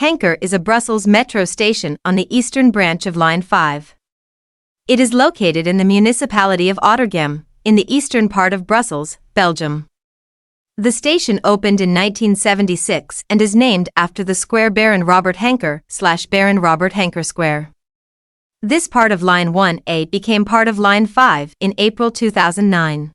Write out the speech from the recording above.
Hankar is a Brussels metro station on the eastern branch of Line 5. It is located in the municipality of Ottergem, in the eastern part of Brussels, Belgium. The station opened in 1976 and is named after the square Baron Robert Hankar / Baron Robert Hankar Square. This part of Line 1A became part of Line 5 in April 2009.